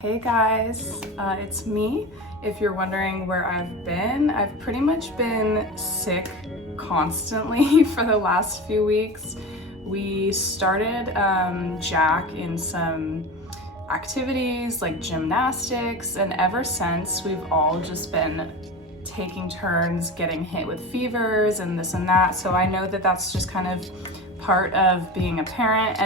Hey guys, it's me. If you're wondering where I've pretty much been sick constantly for the last few weeks. We started Jack in some activities like gymnastics, and ever since we've all just been taking turns getting hit with fevers and this and that. So I know that that's just kind of part of being a parent.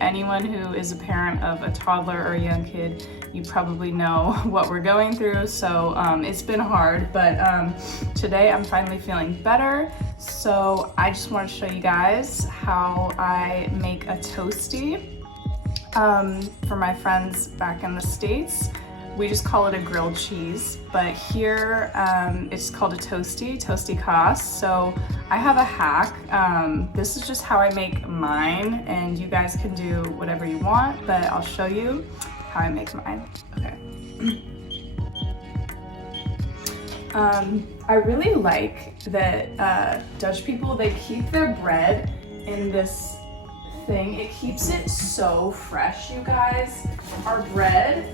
Anyone who is a parent of a toddler or a young kid, you probably know what we're going through. So it's been hard, but today I'm finally feeling better. So I just want to show you guys how I make a toasty. For my friends back in the States, we just call it a grilled cheese, but here it's called a Tosti Kaas. So I have a hack. This is just how I make mine, and you guys can do whatever you want, but I'll show you how I make mine. Okay. I really like that Dutch people, they keep their bread in this thing. It keeps it so fresh, you guys. Our bread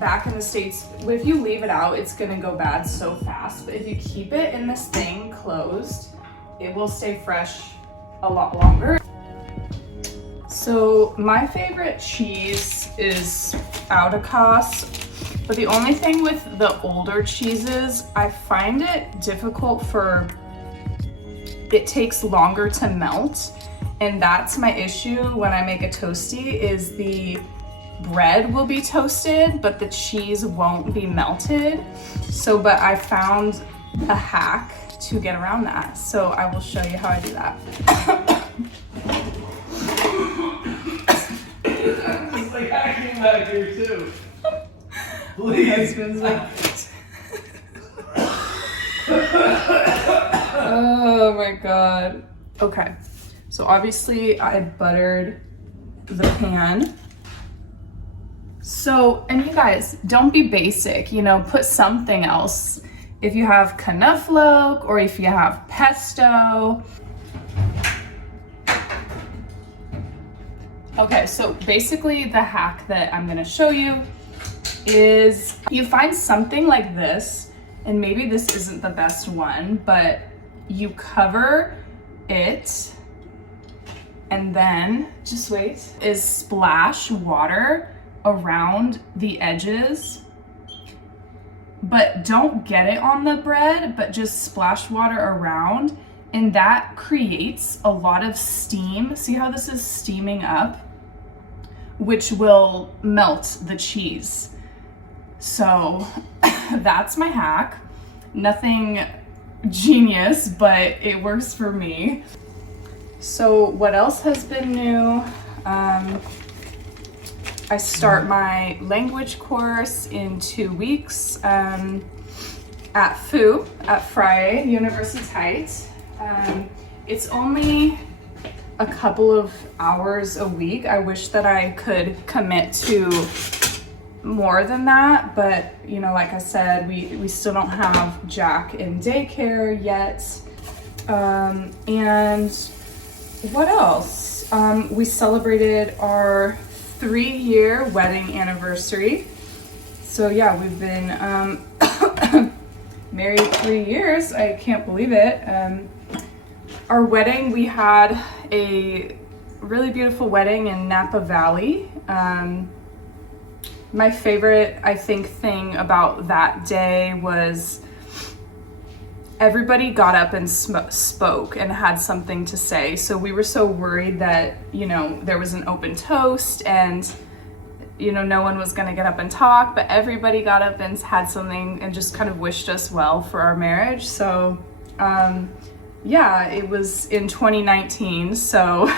back in the States, if you leave it out, it's gonna go bad so fast. But if you keep it in this thing closed, it will stay fresh a lot longer. So my favorite cheese is Kaas, but the only thing with the older cheeses, I find it difficult it takes longer to melt. And that's my issue when I make a toasty, is the bread will be toasted, but the cheese won't be melted. But I found a hack to get around that. So I will show you how I do that. It's like hacking back here too. Please. My husband's like, oh my God. Okay, so obviously I buttered the pan. So, and you guys, don't be basic, put something else. If you have knoflook or if you have pesto. Okay, so basically the hack that I'm gonna show you is you find something like this, and maybe this isn't the best one, but you cover it and then, just wait, is splash water around the edges, but don't get it on the bread, but just splash water around, and that creates a lot of steam. See how this is steaming up, which will melt the cheese. So that's my hack. Nothing genius, but it works for me. So what else has been new? I start my language course in 2 weeks at Freie Universiteit. It's only a couple of hours a week. I wish that I could commit to more than that, but like I said, we still don't have Jack in daycare yet. And what else? We celebrated our 3-year wedding anniversary. So yeah, we've been married 3 years. I can't believe it. Our wedding, we had a really beautiful wedding in Napa Valley. My favorite, I think, thing about that day was everybody got up and spoke and had something to say. So we were so worried that, there was an open toast and, no one was gonna get up and talk, but everybody got up and had something and just kind of wished us well for our marriage. So, yeah, it was in 2019. So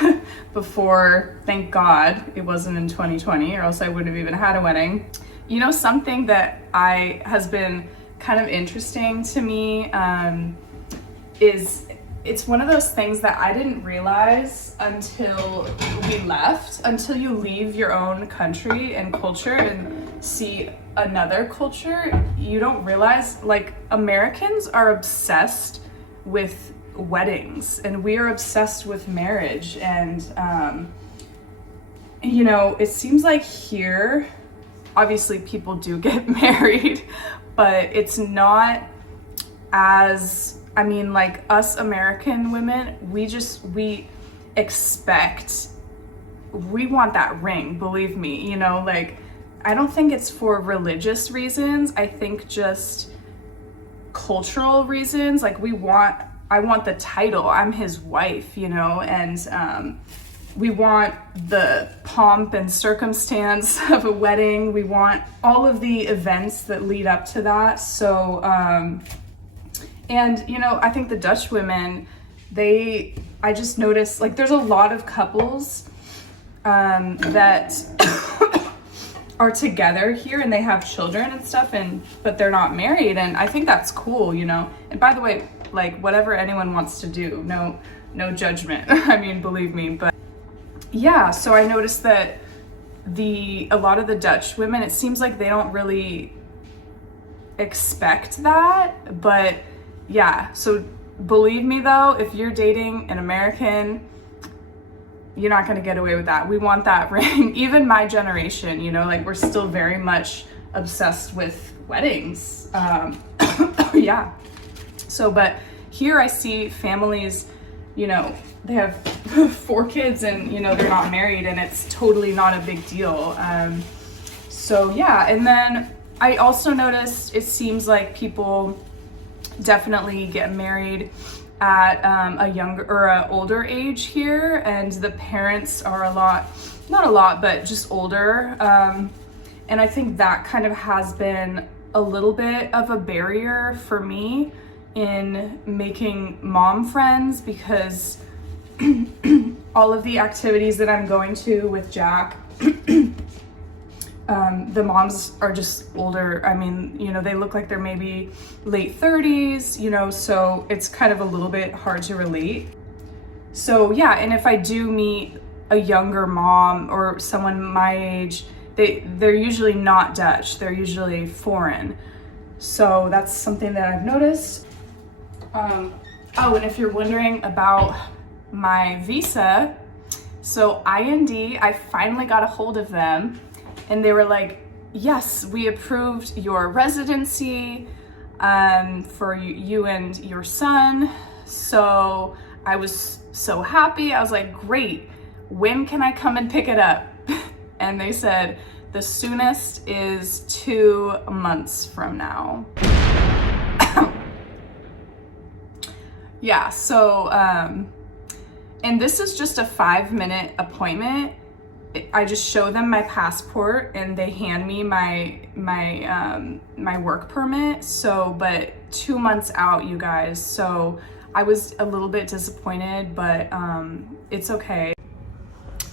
before, thank God, it wasn't in 2020, or else I wouldn't have even had a wedding. Something that has been kind of interesting to me is it's one of those things that I didn't realize until we left, until you leave your own country and culture and see another culture. You don't realize, like, Americans are obsessed with weddings, and we are obsessed with marriage, and it seems like here obviously people do get married, but it's not as, I mean, like us American women, we expect, we want that ring, believe me, you know, like I don't think it's for religious reasons. I think just cultural reasons. Like I want the title, I'm his wife, you know, and we want the pomp and circumstance of a wedding. We want all of the events that lead up to that. So, and you know, I think the Dutch women, I just noticed like there's a lot of couples that are together here and they have children and stuff, but they're not married, and I think that's cool, you know. And by the way, like whatever anyone wants to do, no judgment. I mean, believe me. But yeah, so I noticed that a lot of the Dutch women, it seems like they don't really expect that. But yeah, so believe me though, if you're dating an American, you're not going to get away with that. We want that ring. Even my generation, you know, like we're still very much obsessed with weddings. Yeah. So, but here I see families, you know, they have 4 kids and, you know, they're not married, and it's totally not a big deal. So yeah. And then I also noticed it seems like people definitely get married at a younger or an older age here, and the parents are not a lot, but just older. And I think that kind of has been a little bit of a barrier for me in making mom friends, because all of the activities that I'm going to with Jack, the moms are just older. I mean, you know, they look like they're maybe late 30s, you know, so it's kind of a little bit hard to relate. So yeah, and if I do meet a younger mom or someone my age, they're usually not Dutch, they're usually foreign. So that's something that I've noticed. Oh, and if you're wondering about my visa, so IND, I finally got a hold of them. And they were like, yes, we approved your residency for you and your son. So I was so happy. I was like, great, when can I come and pick it up? And they said, the soonest is 2 months from now. Yeah, so, and this is just a 5-minute appointment. I just show them my passport and they hand me my work permit. So, but 2 months out, you guys. So I was a little bit disappointed, but it's okay.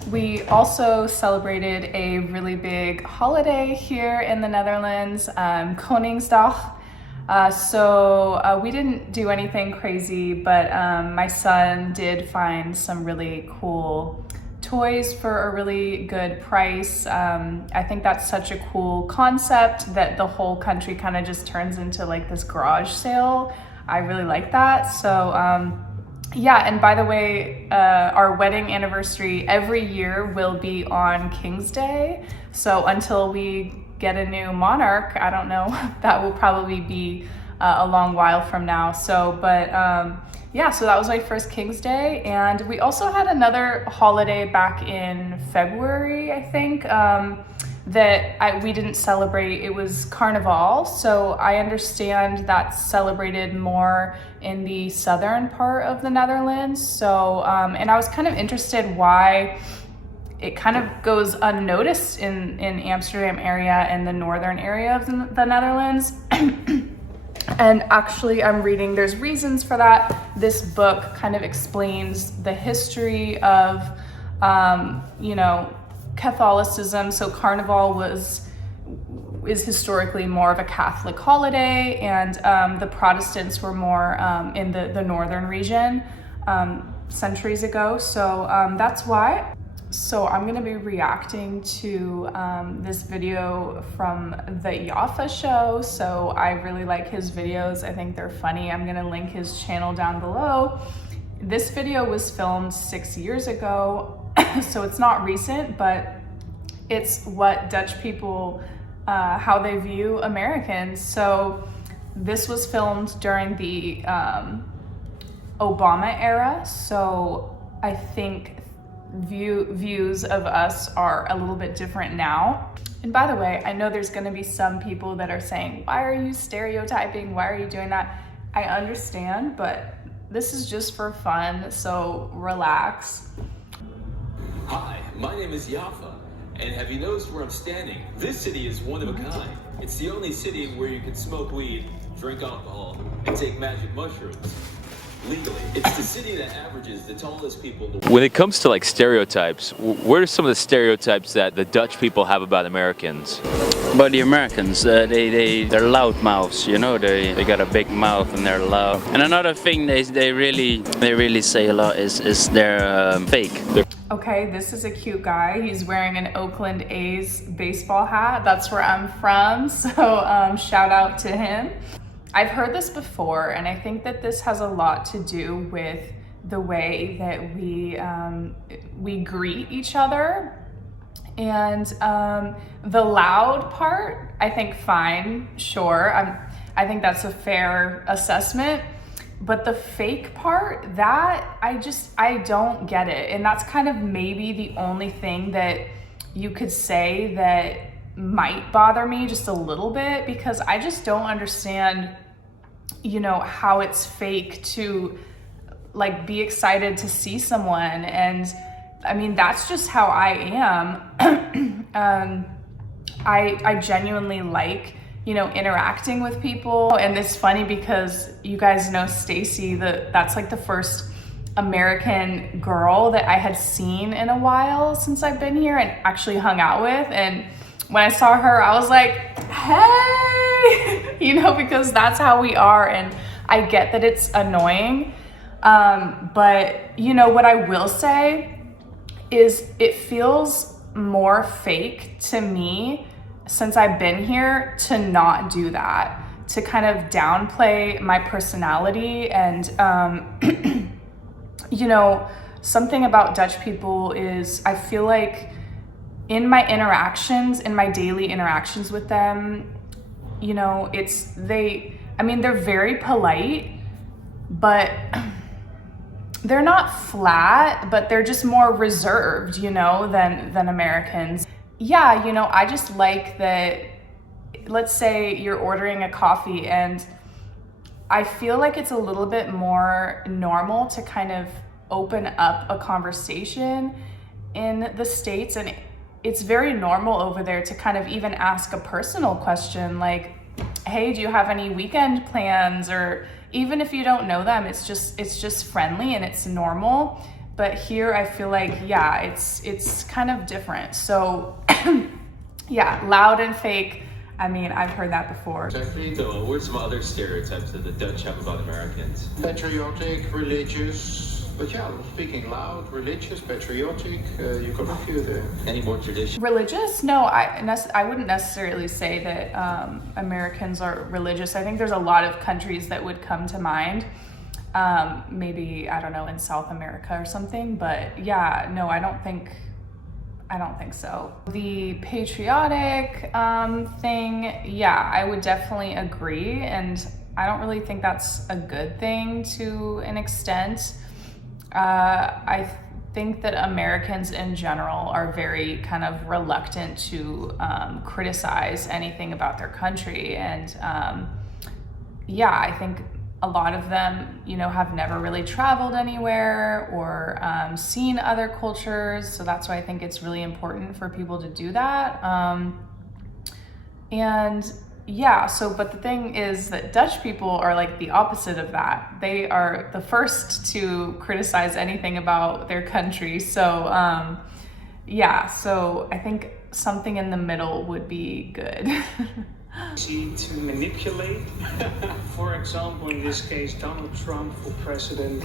We also celebrated a really big holiday here in the Netherlands, Koningsdag. So we didn't do anything crazy, but my son did find some really cool toys for a really good price. I think that's such a cool concept that the whole country kind of just turns into like this garage sale. I really like that. So yeah, and by the way, our wedding anniversary every year will be on King's Day. So until we get a new monarch, I don't know, that will probably be a long while from now. So, but yeah, so that was my first King's Day. And we also had another holiday back in February, I think, that we didn't celebrate. It was Carnival. So I understand that's celebrated more in the southern part of the Netherlands. So, and I was kind of interested why it kind of goes unnoticed in Amsterdam area and the northern area of the Netherlands. And actually I'm reading, there's reasons for that. This book kind of explains the history of, you know, Catholicism. So Carnival is historically more of a Catholic holiday, and the Protestants were more in the northern region centuries ago. So that's why. So I'm gonna be reacting to this video from the Jaffa show. So I really like his videos. I think they're funny. I'm gonna link his channel down below. This video was filmed 6 years ago, so it's not recent, but it's what Dutch people how they view Americans. So this was filmed during the Obama era, so I think views of us are a little bit different now. And by the way, I know there's going to be some people that are saying, why are you stereotyping? Why are you doing that? I understand, but this is just for fun, so relax. Hi, my name is Yafa, and have you noticed where I'm standing? This city is one of a kind. It's the only city where you can smoke weed, drink alcohol, and take magic mushrooms legally. It's the city that averages the tallest people in the world. When it comes to like stereotypes, what are some of the stereotypes that the Dutch people have about Americans? But the Americans, they're loud mouths, you know, they got a big mouth and they're loud. And another thing they really say a lot is they're fake. Okay, this is a cute guy. He's wearing an Oakland A's baseball hat. That's where I'm from, so shout out to him. I've heard this before, and I think that this has a lot to do with the way that we greet each other. And the loud part, I think fine, sure. I think that's a fair assessment. But the fake part, that I don't get it. And that's kind of maybe the only thing that you could say that might bother me just a little bit, because I just don't understand, you know, how it's fake to like be excited to see someone. And I mean, that's just how I am. I genuinely like, you know, interacting with people. And it's funny because you guys know Stacy, that's like the first American girl that I had seen in a while since I've been here and actually hung out with. And when I saw her, I was like, hey, you know, because that's how we are. And I get that it's annoying. But you know, what I will say is it feels more fake to me since I've been here to not do that, to kind of downplay my personality. And, you know, something about Dutch people is I feel like in my daily interactions with them, you know, they're very polite, but they're not flat, but they're just more reserved, you know, than Americans. Yeah, you know, I just like that, let's say you're ordering a coffee and I feel like it's a little bit more normal to kind of open up a conversation in the States, and it's very normal over there to kind of even ask a personal question like, hey, do you have any weekend plans? Or even if you don't know them, it's just friendly and it's normal. But here I feel like, yeah, it's kind of different. So yeah, loud and fake. I mean, I've heard that before. Exactly. So what are some other stereotypes that the Dutch have about Americans? Patriotic, religious. But yeah, speaking loud, religious, patriotic, you got a few there. Any more tradition? Religious? No, I wouldn't necessarily say that Americans are religious. I think there's a lot of countries that would come to mind. Maybe, I don't know, in South America or something. But yeah, no, I don't think so. The patriotic thing, yeah, I would definitely agree. And I don't really think that's a good thing to an extent. I think that Americans in general are very kind of reluctant to criticize anything about their country. And yeah, I think a lot of them, you know, have never really traveled anywhere or seen other cultures. So that's why I think it's really important for people to do that. And yeah, but the thing is that Dutch people are like the opposite of that. They are the first to criticize anything about their country. So yeah, so I think something in the middle would be good. Easy to manipulate. For example, in this case, Donald Trump for president.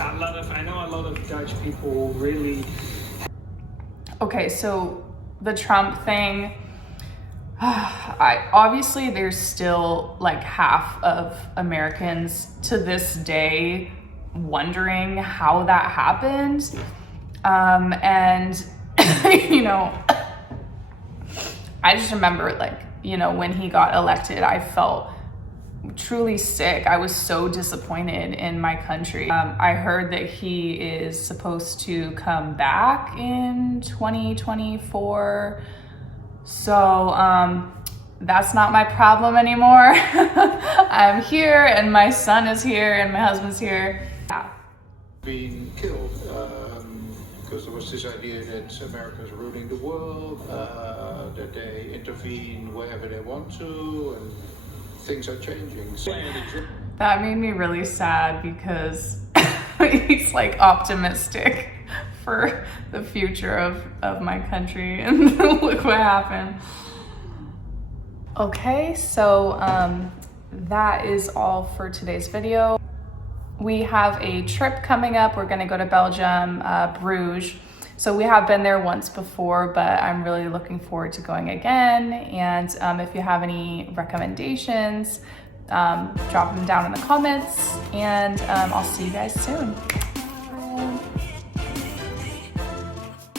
I know a lot of Dutch people really. Okay, so the Trump thing. Obviously there's still like half of Americans to this day wondering how that happened. And you know, I just remember like you know, when he got elected, I felt truly sick. I was so disappointed in my country. I heard that he is supposed to come back in 2024. So that's not my problem anymore. I'm here and my son is here and my husband's here. Yeah. Being killed because there was this idea that America is ruling the world, that they intervene wherever they want to, and things are changing. That made me really sad because he's like optimistic for the future of my country, and look what happened. Okay, so that is all for today's video. We have a trip coming up. We're gonna go to Belgium, Bruges. So we have been there once before, but I'm really looking forward to going again. And if you have any recommendations, drop them down in the comments, and I'll see you guys soon.